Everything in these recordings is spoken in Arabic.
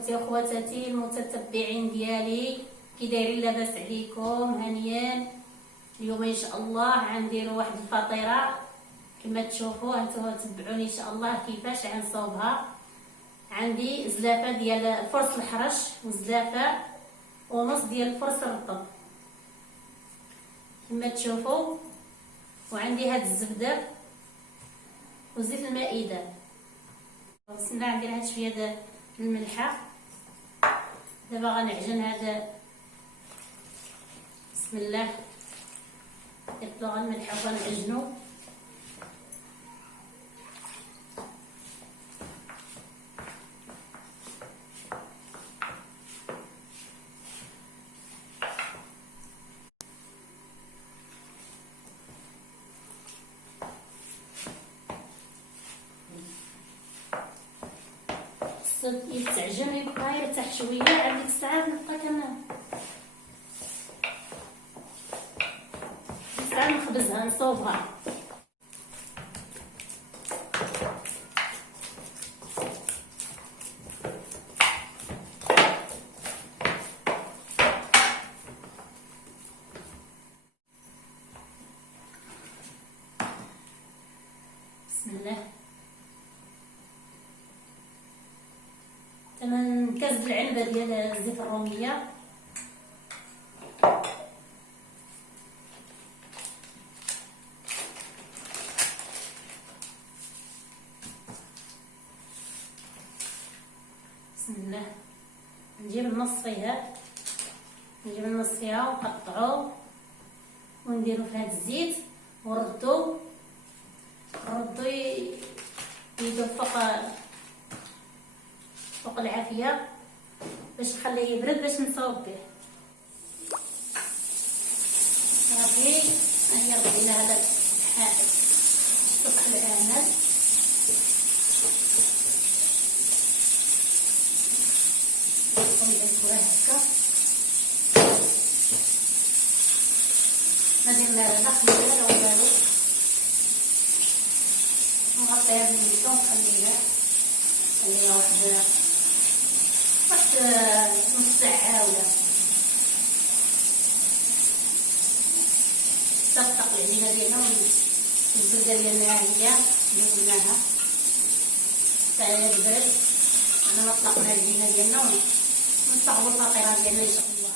خوتي وخواتاتي المتتبعين ديالي، كي دايرين؟ لاباس عليكم؟ هانيين. اليوم ان شاء الله غنديروا واحد الفطيره كما تشوفوا هانتوما، تبعوني ان شاء الله كيفاش غنصاوبها. عندي زلافه ديال الفرص الحرش وزلافه ونص ديال الفرص الرطب كما تشوفوا، وعندي هاد الزبده وزيت المائده. بسم الله، غندير هاد شويه ديال الملحه. دابا غنعجن هذا، بسم الله، درت له غنملحو وغنعجنو. يتعجن يبقى يرتاح شويه، عاد ديك الساعه نبقى نخبزها نصوبها. بسم الله، 8 كاس العنبه ديال الزيت الروميه. بسم الله، نجيب النص فيها ونقطعو ونديرو في هذا الزيت ونردو يدوب فوق العافيه باش نخليه يبرد باش نصاوب به. صافي، هي ربينا هذا السطح الامل. ما درنا لا خميره لا والو، نغطيها بالميتون ونخليها واحد نص ساعه ولا تطق العجينه ديالنا والزبده ديالنا هي دوزناها حتى هي تبرد. انا طلقنا العجينه ديالنا ونصاوبوا الفطيره ديالنا ان شاء الله.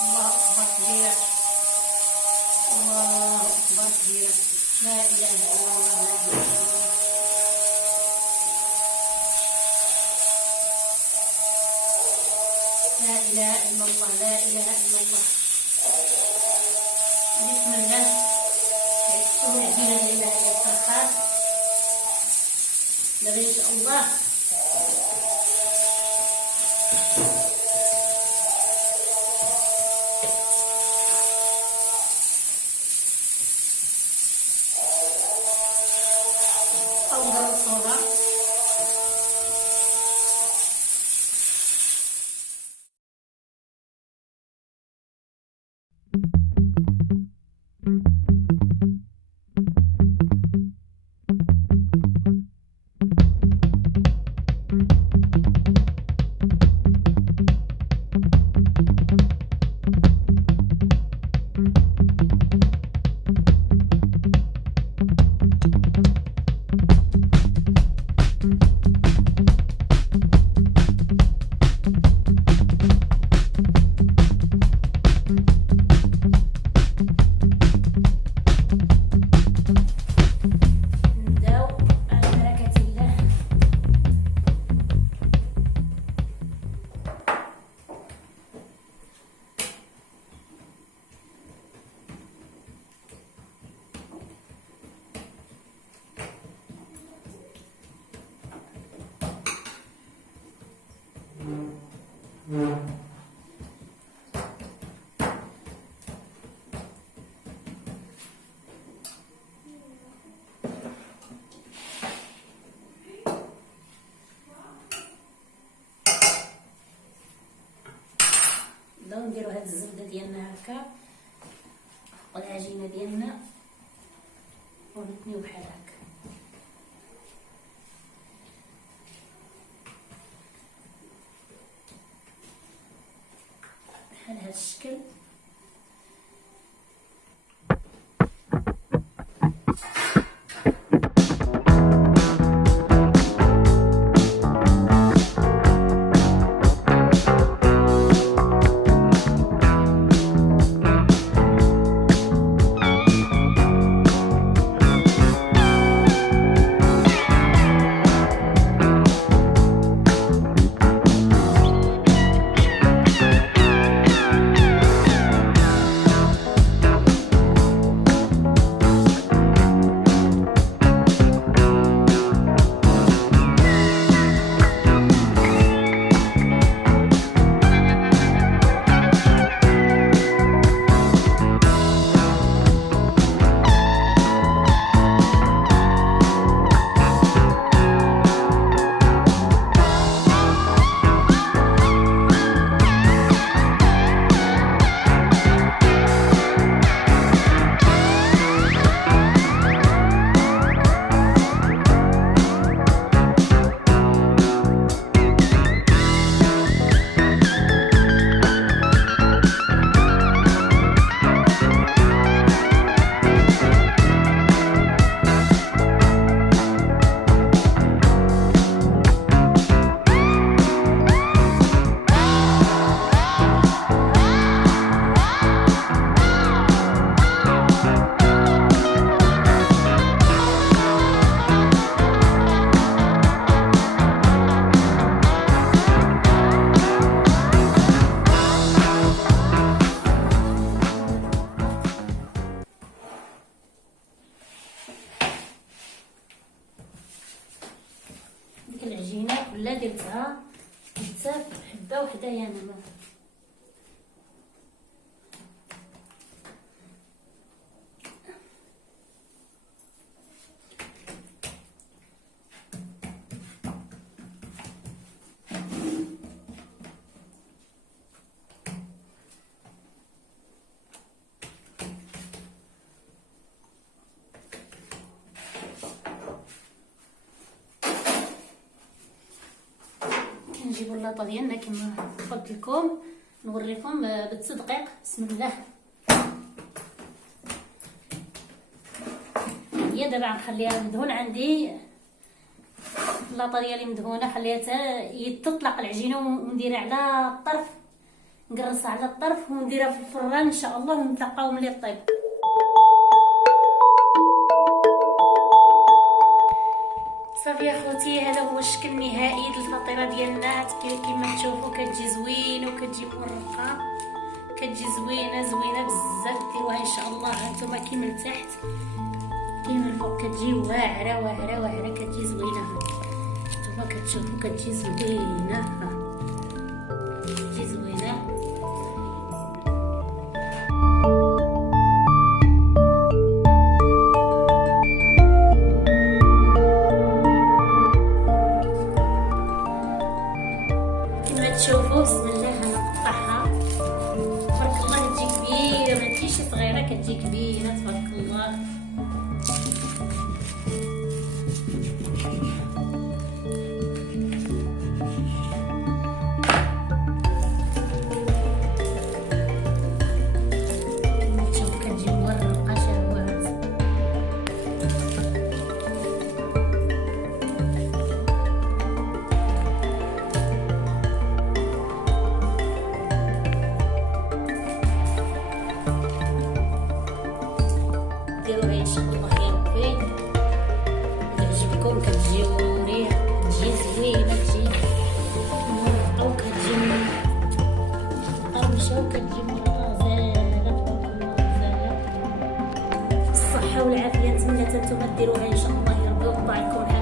الله اكبر كبير، الله اكبر كبير، لا اله الا الله، لا اله الا الله، لا اله الا الله. بسم الله، شوفوا العجينه ديالنا هي الفرخات. دابا ان شاء الله نبداو نديرو هاد الزبده ديالنا هكا نحطوا العجينه ديالنا ونتنيو بحال هكا. بحال هذا الشكل. العجينه كلها درتها حبه وحده يعني نجيبو اللاطه ديالنا كما قلت لكم، نوريكم بالتدقيق. بسم الله. هي دابا غنخليها مدهون عندي اللاطه ديالي مدهونه، خليها تطلق العجينه ونديرها على الطرف، نقرصها على الطرف ونديرها في الفران ان شاء الله ونتلاقاو ملي طيب. صافي يا خوتي، هذا هو الشكل النهائي للفطيره ديالنا. كما تشوفوا كتجي زوينه وكتجي مورقه، كتجي زوينه بزاف. ديروها ان شاء الله هانتوما كيما لتحت كيما الفوق، كتجي واعره كتجي زوينه. هانتوما كتشوفوا كتجي زوينه، كتجي زوينه. شوفوا بسم الله غنقطعها. تبارك الله تجي كبيره، ما تجيش صغيره، كتجي كبيره تبارك الله. شوفوا كتجي مورقه شهوات. ديروها ان شاء الله يمكن تعجبكم. كتجي ريح، كتجي زوينه، كتجي مرقه وكتجي مقرمشه وكتجي غزاله تبارك الله، غزاله. الصحه والعافيه. نتمنى نتوما ديروها ان شاء الله. يربي ويقطع لكم